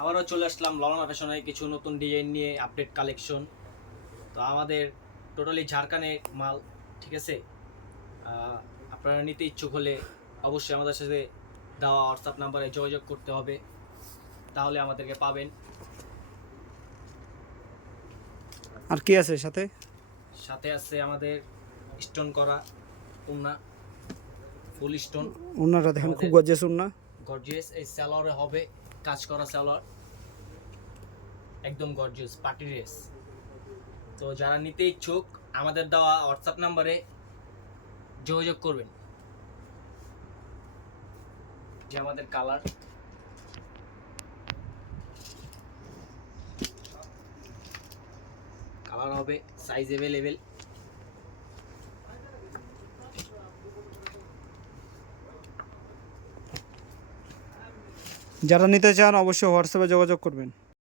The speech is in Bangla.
আবারও চলে আসলাম ললনা ফ্যাশনে কিছু নতুন ডিজাইন নিয়ে আপডেট কালেকশন। তো আমাদের টোটালি ঝাড়খানের মাল, ঠিক আছে। আপনারা নিতে ইচ্ছুক হলে অবশ্যই আমাদের সাথে দেওয়া হোয়াটসঅ্যাপ নাম্বারে যোগাযোগ করতে হবে, তাহলে আমাদেরকে পাবেন। আর কি আছে সাথে? সাথে আছে আমাদের স্টোন করা উন্না, ফুল স্টোন ওনারা দেখেন খুব গর্জিয়াস ওনা। গর্জিয়াস। এই সালোয়ারে হবে কাজ করা সালোয়ার, একদম গর্জিয়াস পার্টি ড্রেস। তো যারা নিতে ইচ্ছুক আমাদের দেওয়া হোয়াটসঅ্যাপ নাম্বারে যোগাযোগ করবেন। যে আমাদের কালার হবে, সাইজ অ্যাভেলেবেল। যারা নিতে চান অবশ্যই হোয়াটসঅ্যাপে যোগাযোগ করবেন।